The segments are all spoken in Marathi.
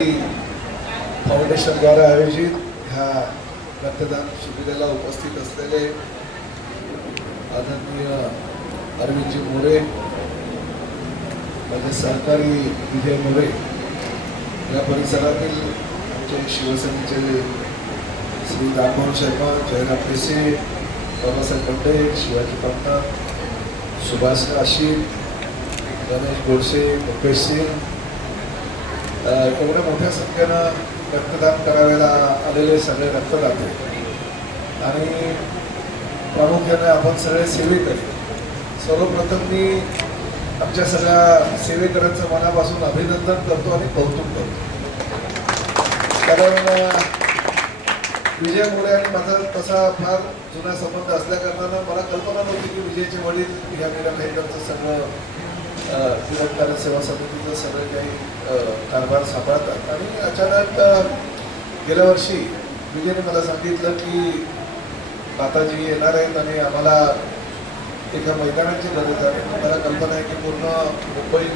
फाउंडेशन द्वारा आयोजित ह्या रक्तदान शिबिराला उपस्थित असलेले आदरणीय अरविंदजी मोरे, माझे सहकारी विजय मोरे, या परिसरातील आमचे शिवसेनेचे श्री राममोहन शर्मा, जयराम पेसे, बाबासाहेब बंडे, शिवाजी पंत, सुभाष आशीर, गणेश गोडसे, मुकेश सिंग, एवढ्या मोठ्या संख्येनं रक्तदान करायला आलेले सगळे रक्तदाते आणि प्रामुख्याने आपण सगळे सेवेकरी. सर्वप्रथम मी आमच्या सगळ्या सेवेकऱ्यांचं मनापासून अभिनंदन करतो आणि कौतुक करतो. कारण विजय मोरे आणि माझा तसा फार जुना संबंध असल्याकारणानं मला कल्पना नव्हती की विजयचे वडील या मीराभाईकरचं सगळं निरंकार सेवा समितीचं सगळं काही कारभार सांभाळतात. आणि अचानक गेल्या वर्षी विजयने मला सांगितलं की माताजी येणार आहेत आणि आम्हाला एका मैदानाची गरज आहे. मला कल्पना आहे की पूर्ण मुंबई,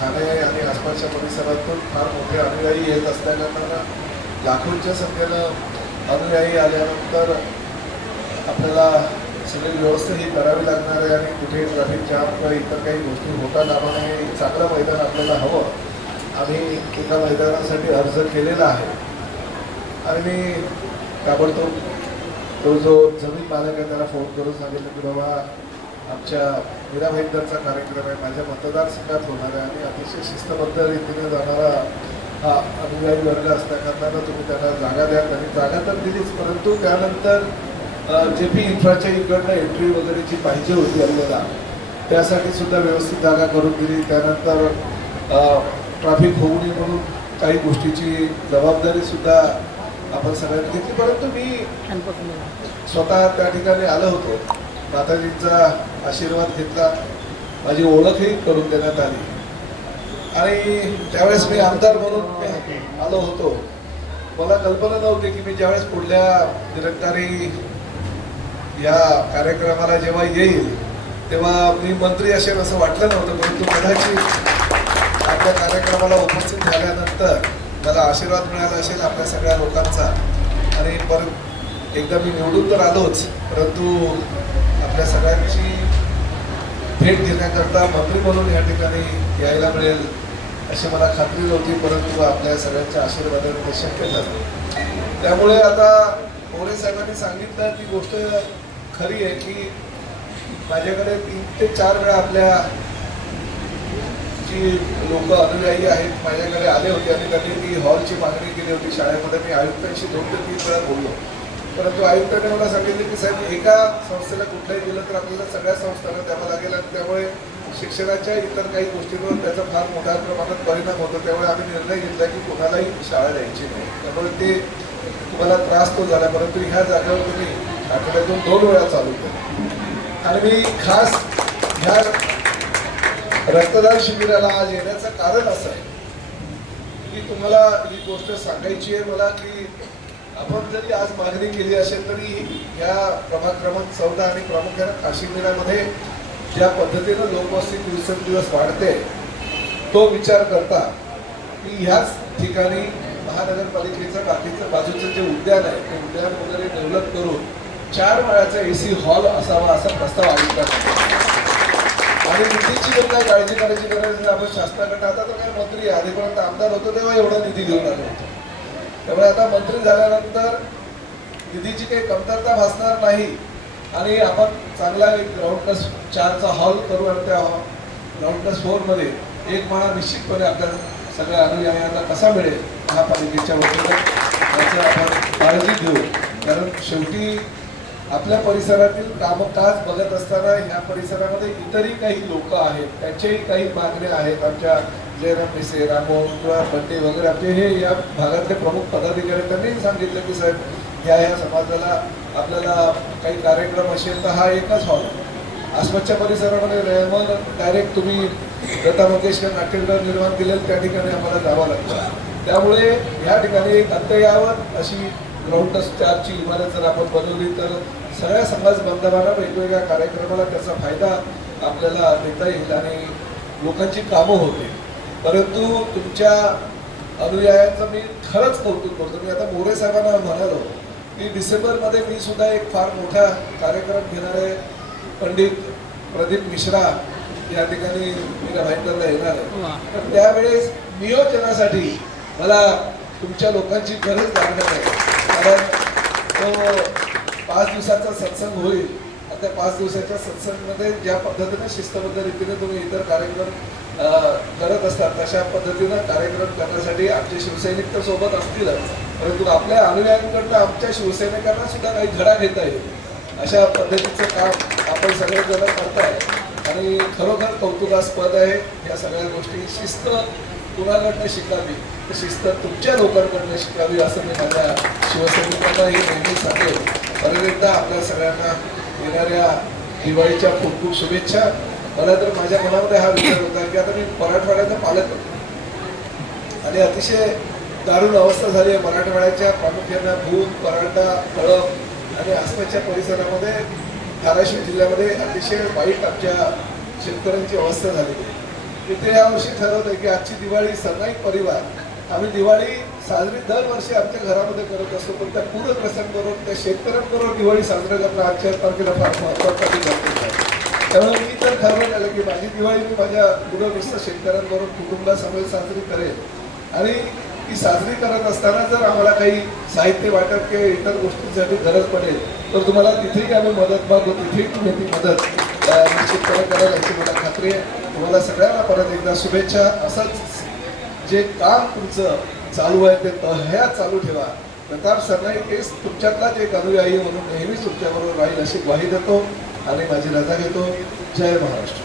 ठाणे आणि आसपासच्या परिसरातून फार मोठे अनुयायी येत असल्याकारणानं लाखोंच्या संख्येनं अनुयायी आल्यानंतर आपल्याला सगळी व्यवस्था ही करावी लागणार आहे आणि कुठे ट्रॅफिक जाम किंवा इतर काही गोष्टी होता कामा नये. चांगलं मैदान आपल्याला हवं. आम्ही एका मैदानासाठी अर्ज केलेला आहे आणि मी ताबडतोब तो जो जमीन मालक आहे त्याला फोन करून सांगितलं की बाबा आमच्या मीराभाईकरचा कार्यक्रम आहे, माझ्या मतदारसंघात होणार आहे आणि अतिशय शिस्तबद्ध रीतीने जाणारा हा अनुयायी वर्ग असल्याकारणानं तुम्ही त्यांना जागा द्या. त्यांनी जागा तर दिलीच, परंतु त्यानंतर JP इन्फ्राच्या इकडनं एंट्री वगैरेची पाहिजे होती आपल्याला, त्यासाठी सुद्धा व्यवस्थित जागा करून दिली. त्यानंतर ट्रॅफिक होऊ नये म्हणून काही गोष्टीची जबाबदारी सुद्धा आपण सगळ्यांनी घेतली. परंतु मी स्वतः त्या ठिकाणी आलो होतो, माताजींचा आशीर्वाद घेतला, माझी ओळखही करून देण्यात आली आणि त्यावेळेस मी आमदार म्हणून आलो होतो. मला कल्पना नव्हती की मी ज्यावेळेस पुढल्या निरंकारी या कार्यक्रमाला जेव्हा येईल तेव्हा मी मंत्री असेल असं वाटलं नव्हतं. परंतु कदाचित आपल्या कार्यक्रमाला उपस्थित झाल्यानंतर मला आशीर्वाद मिळाला असेल आपल्या सगळ्या लोकांचा. आणि परत एकदा मी निवडून तर आलोच, परंतु आपल्या सगळ्यांची भेट घेण्याकरता मंत्री म्हणून या ठिकाणी यायला मिळेल अशी मला खात्री नव्हती, परंतु आपल्या सगळ्यांच्या आशीर्वादाने ते शक्य झालं. त्यामुळे आता मोरे साहेबांनी सांगितलं ती गोष्ट खरी आहे की माझ्याकडे 3 ते 4 वेळा आपल्या जी लोक अनुयायी आहेत माझ्याकडे आले होते आणि त्यांनी ती हॉलची मागणी केली होती शाळेमध्ये. मी आयुक्तांशी 2 ते 3 वेळा बोललो, परंतु आयुक्तांनी मला सांगितलं की साहेब एका संस्थेला कुठलाही दिलं तर आपल्याला सगळ्या संस्थांना द्यावं लागेल आणि त्यामुळे शिक्षणाच्या इतर काही गोष्टींवर त्याचा फार मोठ्या प्रमाणात परिणाम होतो. त्यामुळे आम्ही निर्णय घेतला की कोणालाही शाळा द्यायची नाही. त्यामुळे ते तुम्हाला त्रास तो झाला, परंतु ह्या जागेवर तुम्ही आठवड्यातून 2 वेळा चालू केलं. आणि मी खास ह्या रक्तदान शिबिराला आज येण्याचं कारण असं आहे की तुम्हाला ही गोष्ट सांगायची आहे मला की आपण जरी आज मागणी केली असेल तरी ह्या प्रभाग क्रमांक 14 आणि प्रामुख्याने काशीमीरामध्ये ज्या पद्धतीनं लोकवस्ती दिवसेंदिवस वाढते तो विचार करता की ह्याच ठिकाणी महानगरपालिकेचं बाकीचं बाजूचं जे उद्यान आहे ते उद्यान वगैरे डेव्हलप करून 4 माळ्याचा AC हॉल असावा असा प्रस्ताव आयुक्तांना. आणि निधीची जर काय काळजी करायची गरज नाही. आपण शासनाकडे आता तर काय मंत्री आधीपर्यंत आमदार होतो तेव्हा एवढा निधी घेऊन आलो होतो, त्यामुळे आता मंत्री झाल्यानंतर निधीची काही कमतरता भासणार नाही आणि आपण चांगला एक ग्राउंड प्लस 4चा हॉल करू आणि त्या ग्राउंड प्लस 4मध्ये 1 माळा निश्चितपणे आपल्या सगळ्या अनुयायांना कसा मिळेल महापालिकेच्या वतीनं याचं आपण काळजी घेऊ. कारण शेवटी आपल्या परिसरातील कामकाज बघत असताना ह्या परिसरामध्ये इतरही काही लोक आहेत, त्यांच्याही काही मागण्या आहेत. आमच्या जयराम पेसे, राममोहन किंवा बंडे वगैरे आपले हे या भागातले प्रमुख पदाधिकारी त्यांनीही सांगितलं की साहेब ह्या समाजाला आपल्याला काही कार्यक्रम असेल तर हा एकच हॉल, आसपासच्या परिसरामध्ये रेहमान डायरेक्ट तुम्ही लता मंगेशकर नाट्यगृह निर्माण केलेलं त्या ठिकाणी आम्हाला जावं लागतं. त्यामुळे ह्या ठिकाणी एक अद्ययावत अशी ग्राउंड प्लस 4ची इमारत जर आपण बनवली तर सगळ्या समाज बांधवांना वेगवेगळ्या कार्यक्रमाला त्याचा फायदा आपल्याला देता येईल आणि लोकांची कामं होतील. परंतु तुमच्या अनुयायांचं मी खरंच कौतुक करतो. मी आता मोरे साहेबांना म्हणालो की डिसेंबरमध्ये मी सुद्धा एक फार मोठा कार्यक्रम घेणारे पंडित प्रदीप मिश्रा या ठिकाणी मीरा भाईंदरला येणार आहे. तर त्यावेळेस नियोजनासाठी मला तुमच्या लोकांची गरज लागणार आहे. कारण तो 5 दिवसाचा सत्संग होईल. त्या 5 दिवसाच्या सत्संगमध्ये ज्या पद्धतीने शिस्तबद्ध रीतीने तुम्ही इतर कार्यक्रम करत असतात तशा पद्धतीनं कार्यक्रम करण्यासाठी आमचे शिवसैनिक तर सोबत असतीलच, परंतु आपल्या अनुयायांकडनं आमच्या शिवसैनिकांना सुद्धा काही धडा घेता येईल अशा पद्धतीचं काम आपण सगळेजण करताय आणि खरोखर कौतुकास्पद आहे. या सगळ्या गोष्टी शिस्त कुणाकडनं शिकावी तर शिस्त तुमच्या लोकांकडनं शिकावी असं मी माझ्या शिवसैनिकांना हे नेहमी सांगेल. परत एकदा आपल्या सगळ्यांना येणाऱ्या दिवाळीच्या खूप खूप शुभेच्छा. मला तर माझ्या मनामध्ये हा विचार होता की आता मी मराठवाड्याचा पालक होतो आणि अतिशय दारुण अवस्था झाली आहे मराठवाड्याच्या, प्रामुख्यानं भूम, परांडा, कळंब आणि आसपासच्या परिसरामध्ये धाराशिव जिल्ह्यामध्ये अतिशय वाईट आमच्या शेतकऱ्यांची अवस्था झाली. इथे यावर्षी ठरवलं की आजची दिवाळी सर्वांक परिवार आम्ही दिवाळी साजरी दरवर्षी आमच्या घरामध्ये करत असतो, पण त्या पूरग्रस्तांबरोबर त्या शेतकऱ्यांबरोबर दिवाळी साजरा करणं आजच्या तारखेला फार महत्त्वाचा गरजेचं आहे. त्यामुळे मी तर ठरवलं की माझी दिवाळी मी माझ्या पूरग्रस्त शेतकऱ्यांबरोबर कुटुंबासमोर साजरी करेन आणि ती साजरी करत असताना जर आम्हाला काही साहित्य वाटप किंवा इतर गोष्टींसाठी गरज पडेल तर तुम्हाला तिथेही आम्ही मदत मागू, तिथेही तुम्ही ती मदत निश्चितपणे कराल याची मला खात्री आहे. तुम्हाला सगळ्यांना परत एकदा शुभेच्छा. असंच जे काम तुमचं चालू आहे ते तह्या चालू ठेवा. प्रताप सरनाईक हेच तुमच्यातलाच एक अनुयायी म्हणून नेहमीच तुमच्याबरोबर राहील अशी ग्वाही देतो आणि माझी रजा घेतो. जय महाराष्ट्र.